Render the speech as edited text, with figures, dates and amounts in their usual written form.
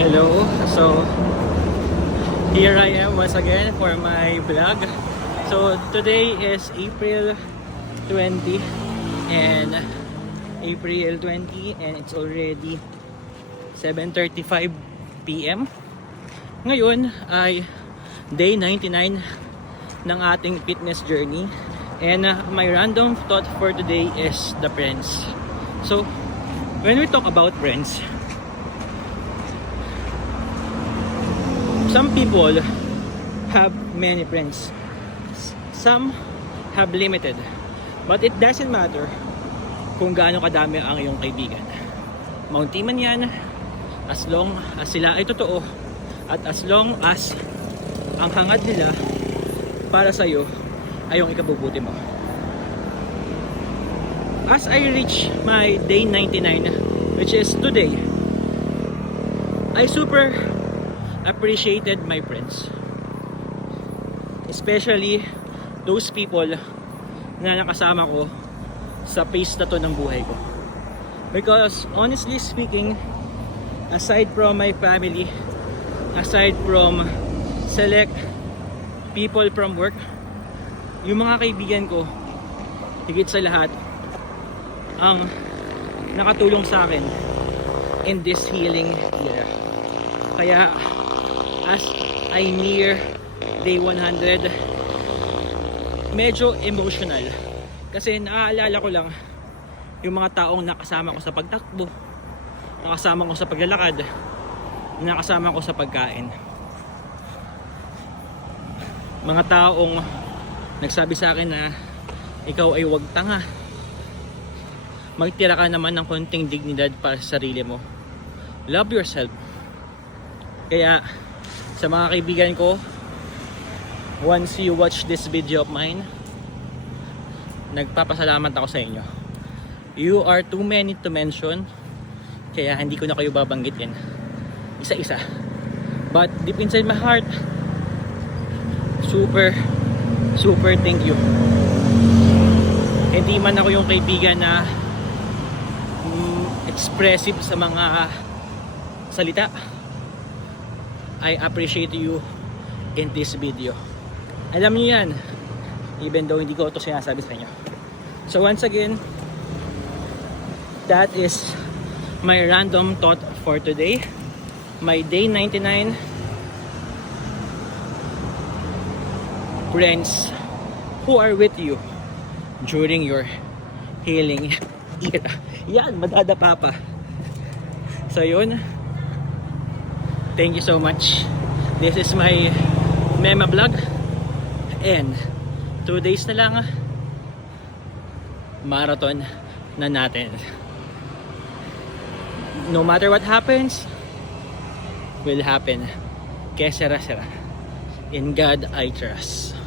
Hello, so here I am once again for my vlog. So today is April 20 and it's already 7:35 p.m. Ngayon ay day 99 ng ating fitness journey, and my random thought for today is the friends. So when we talk about friends, some people have many friends, some have limited, but it doesn't matter kung gaano kadami ang iyong kaibigan. Mountie man yan, as long as sila ay totoo at as long as ang hangad nila para sa'yo ay yung ikabubuti mo. As I reach my day 99, which is today, I super appreciated my friends, especially those people na nakasama ko sa phase na to ng buhay ko. Because honestly speaking, aside from my family, aside from select people from work, yung mga kaibigan ko, higit sa lahat, ang nakatulong sa akin in this healing era. Kaya as I near day 100, medyo emotional kasi naaalala ko lang yung mga taong nakasama ko sa pagtakbo, nakasama ko sa paglalakad, nakasama ko sa pagkain, mga taong nagsabi sa akin na ikaw ay huwag tanga, magtira ka naman ng konting dignidad para sa sarili mo, love yourself. Kaya sa mga kaibigan ko, once you watch this video of mine, nagpapasalamat ako sa inyo. You are too many to mention, kaya hindi ko na kayo babanggitin isa-isa. But deep inside my heart, super thank you. Hindi man ako yung kaibigan na expressive sa mga salita, I appreciate you in this video. Alam niyo yan, even though hindi ko ito sinasabi sa inyo. So once again, that is my random thought for today, my day 99. Friends who are with you during your healing era. Yan, madadapa pa. So yun, thank you so much. This is my mema vlog, and 2 days na lang marathon na natin. No matter what happens, will happen. Que sera sera. In God I trust.